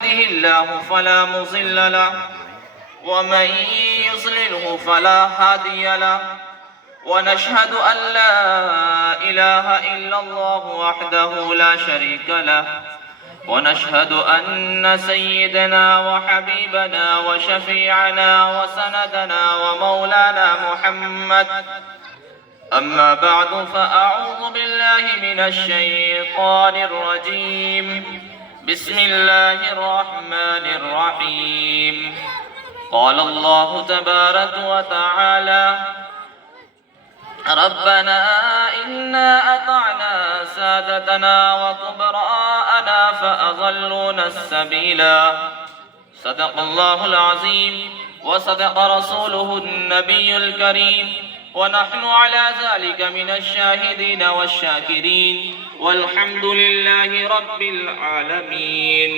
يهده الله فلا مضل له ومن يضلله فلا هادي له ونشهد أن لا إله إلا الله وحده لا شريك له ونشهد أن سيدنا وحبيبنا وشفيعنا وسندنا ومولانا محمد. أما بعد فأعوذ بالله من الشيطان الرجيم. بسم الله الرحمن الرحيم. قال الله تبارك وتعالى: ربنا إنا أطعنا سادتنا وكبراءنا فأضلونا السبيلا. صدق الله العظيم وصدق رسوله النبي الكريم ونحن على ذلك من الشاهدين والشاكرين والحمد لله رب العالمین.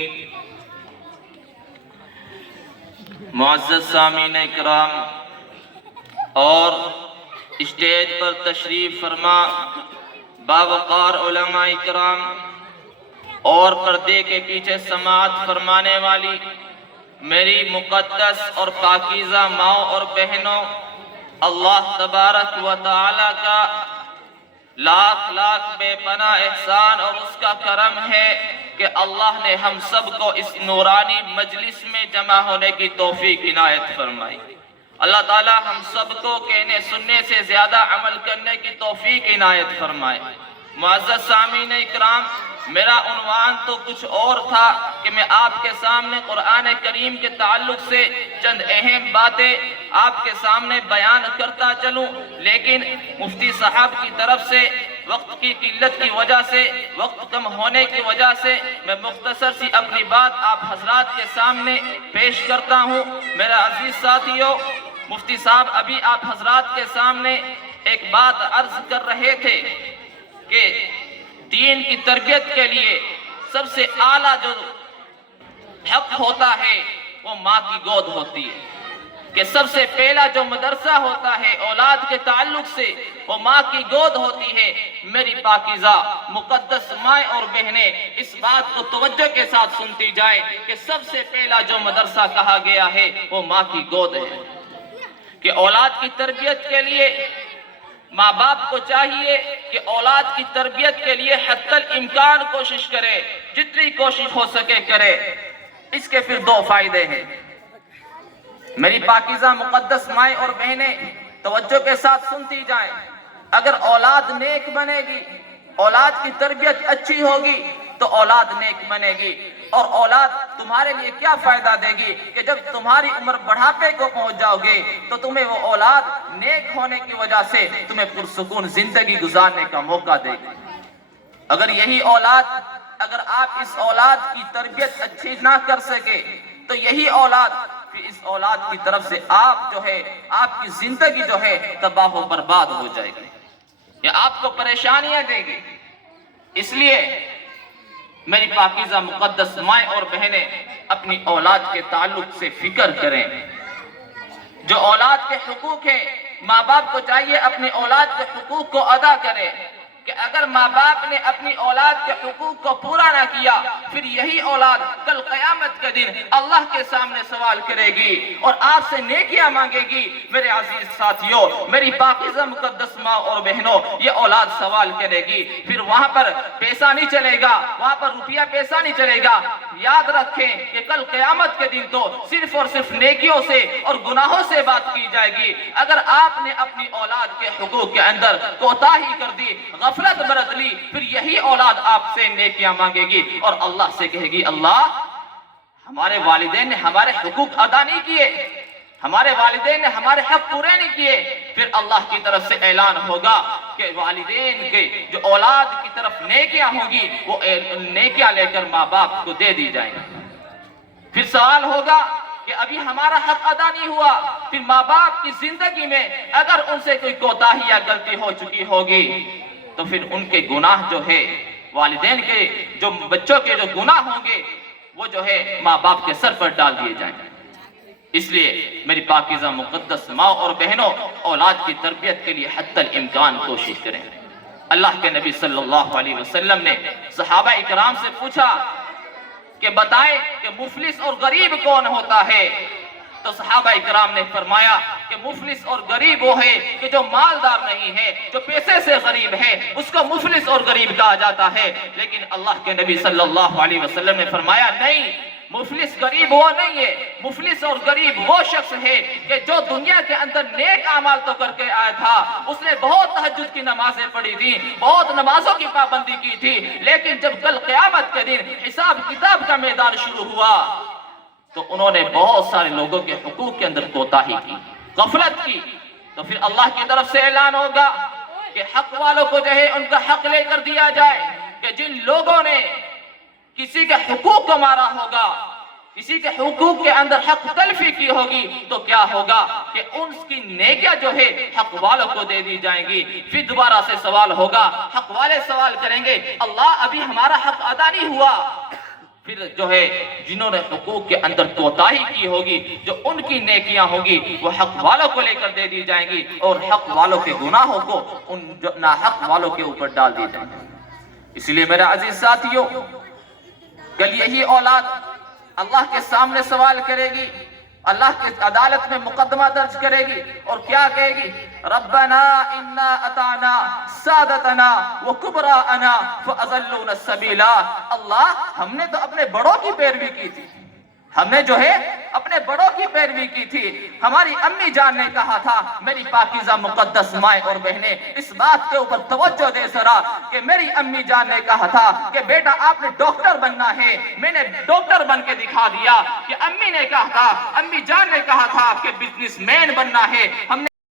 معزز سامعین اکرام اور اسٹیج پر تشریف فرما باوقار علماء اکرام اور پردے کے پیچھے سماعت فرمانے والی میری مقدس اور پاکیزہ ماؤں اور بہنوں، اللہ تبارک و تعالی کا لاکھ لاکھ بے پناہ احسان اور اس کا کرم ہے کہ اللہ نے ہم سب کو اس نورانی مجلس میں جمع ہونے کی توفیق عنایت فرمائی. اللہ تعالی ہم سب کو کہنے سننے سے زیادہ عمل کرنے کی توفیق عنایت فرمائے. معزز سامعین اکرام، میرا عنوان تو کچھ اور تھا کہ میں آپ کے سامنے قرآن کریم کے تعلق سے چند اہم باتیں آپ کے سامنے بیان کرتا چلوں، لیکن مفتی صاحب کی طرف سے وقت کی قلت کی وجہ سے، وقت کم ہونے کی وجہ سے میں مختصر سی اپنی بات آپ حضرات کے سامنے پیش کرتا ہوں. میرا عزیز ساتھیو، مفتی صاحب ابھی آپ حضرات کے سامنے ایک بات عرض کر رہے تھے کہ دین کی تربیت کے لیے سب سے اعلیٰ جو حق ہوتا ہے وہ ماں کی گود ہوتی ہے، کہ سب سے پہلا جو مدرسہ ہوتا ہے اولاد کے تعلق سے وہ ماں کی گود ہوتی ہے. میری پاکیزہ مقدس مائیں اور بہنیں اس بات کو توجہ کے ساتھ سنتی جائیں کہ سب سے پہلا جو مدرسہ کہا گیا ہے وہ ماں کی گود ہے. کہ اولاد کی تربیت کے لیے ماں باپ کو چاہیے کہ اولاد کی تربیت کے لیے حتی الامکان کوشش کرے، جتنی کوشش ہو سکے کرے. اس کے پھر دو فائدے ہیں. میری پاکیزہ مقدس مائیں اور بہنیں توجہ کے ساتھ سنتی جائیں. اگر اولاد نیک بنے گی، اولاد کی تربیت اچھی ہوگی تو اولاد نیک بنے گی. اور اولاد تمہارے لیے کیا فائدہ دے گی کہ جب تمہاری عمر بڑھاپے کو پہنچ جاؤ گے تو تمہیں وہ اولاد نیک ہونے کی وجہ سے تمہیں پرسکون زندگی گزارنے کا موقع دے گی. اگر یہی اولاد، اگر آپ اس اولاد کی تربیت اچھی نہ کر سکے تو یہی اولاد پھر اس اولاد کی طرف سے آپ جو ہے، آپ کی زندگی جو ہے تباہ و برباد ہو جائے گی یا آپ کو پریشانیاں دے گی. اس لیے میری پاکیزہ مقدس مائیں اور بہنیں اپنی اولاد کے تعلق سے فکر کریں. جو اولاد کے حقوق ہیں، ماں باپ کو چاہیے اپنی اولاد کے حقوق کو ادا کرے. کہ اگر ماں باپ نے اپنی اولاد کے حقوق کو پورا نہ کیا پھر یہی اولاد کل قیامت کے دن اللہ کے سامنے سوال کرے گی اور آپ سے نیکیاں مانگے گی. میرے عزیز ساتھیوں، میری پاکیزہ مقدس ماں اور بہنوں، یہ اولاد سوال کرے گی. پھر وہاں پر پیسہ نہیں چلے گا، وہاں پر روپیہ پیسہ نہیں چلے گا. یاد رکھیں کہ کل قیامت کے دن تو صرف اور صرف نیکیوں سے اور گناہوں سے بات کی جائے گی. اگر آپ نے اپنی اولاد کے حقوق کے اندر کوتاہی کر دی، غفلت برت لی، پھر یہی اولاد آپ سے نیکیاں مانگے گی اور اللہ سے کہے گی اللہ ہمارے والدین نے ہمارے حقوق ادا نہیں کیے، ہمارے والدین نے ہمارے حق پورے نہیں کیے. پھر اللہ کی طرف سے اعلان ہوگا کہ والدین کے جو اولاد کی طرف نیکیاں ہوں گی وہ نیکیاں لے کر ماں باپ کو دے دی جائیں. پھر سوال ہوگا کہ ابھی ہمارا حق ادا نہیں ہوا. پھر ماں باپ کی زندگی میں اگر ان سے کوئی کوتاہی یا غلطی ہو چکی ہوگی تو پھر ان کے گناہ جو ہے، والدین کے جو بچوں کے جو گناہ ہوں گے وہ جو ہے ماں باپ کے سر پر ڈال دیے جائیں. اس لیے میری پاکیزہ مقدس ماں اور بہنوں، اولاد کی تربیت کے لیے حتی الامکان کوشش کریں. اللہ کے نبی صلی اللہ علیہ وسلم نے صحابہ اکرام سے پوچھا کہ بتائیں کہ مفلس اور غریب کون ہوتا ہے؟ تو صحابہ اکرام نے فرمایا کہ مفلس اور غریب وہ ہے کہ جو مالدار نہیں ہے، جو پیسے سے غریب ہے، اس کو مفلس اور غریب کہا جاتا ہے۔ لیکن اللہ کے نبی صلی اللہ علیہ وسلم نے فرمایا نہیں، مفلس غریب وہ نہیں ہے، مفلس اور غریب وہ شخص ہے کہ جو دنیا کے اندر نیک اعمال تو کر کے آیا تھا، اس نے بہت تہجد کی نمازیں پڑھی تھی، بہت نمازوں کی پابندی کی تھی، لیکن جب کل قیامت کے دن حساب کتاب کا میدان شروع ہوا تو انہوں نے بہت سارے لوگوں کے حقوق کے اندر کوتاہی کی، غفلت کی، تو پھر اللہ کی طرف سے اعلان ہوگا کہ حق والوں کو جو ہے ان کا حق لے کر دیا جائے، کہ جن لوگوں نے کسی کے حقوق کو مارا ہوگا، کسی کے حقوق کے اندر حق تلفی کی ہوگی، تو کیا ہوگا کہ ان کی نیکیاں جو ہے حق والوں کو دے دی جائیں گی۔ پھر دوبارہ سے سوال ہوگا، حق والے سوال کریں گے اللہ ابھی ہمارا حق ادا نہیں ہوا، پھر جو ہے جنہوں نے حقوق کے اندر کوتاہی کی ہوگی، جو ان کی نیکیاں ہوگی وہ حق والوں کو لے کر دے دی جائیں گی، اور حق والوں کے گناہوں کو ان ناحق والوں کے اوپر ڈال دی جائیں گی۔ اس لیے میرے عزیز ساتھیوں، کل یہی اولاد اللہ کے سامنے سوال کرے گی، اللہ کی عدالت میں مقدمہ درج کرے گی، اور کیا کہے گی؟ ربنا انا اطعنا سادتنا وکبراءنا فاضلونا السبیلا۔ اللہ ہم نے تو اپنے بڑوں کی پیروی کی تھی، ہم نے جو ہے اپنے بڑوں کی پیروی کی تھی، ہماری امی جان نے کہا تھا، میری پاکیزہ مقدس مائیں اور بہنیں اس بات کے اوپر توجہ دے ذرا کہ میری امی جان نے کہا تھا کہ بیٹا آپ نے ڈاکٹر بننا ہے، میں نے ڈاکٹر بن کے دکھا دیا، کہ امی نے کہا تھا، امی جان نے کہا تھا کہ بزنس مین بننا ہے، ہم نے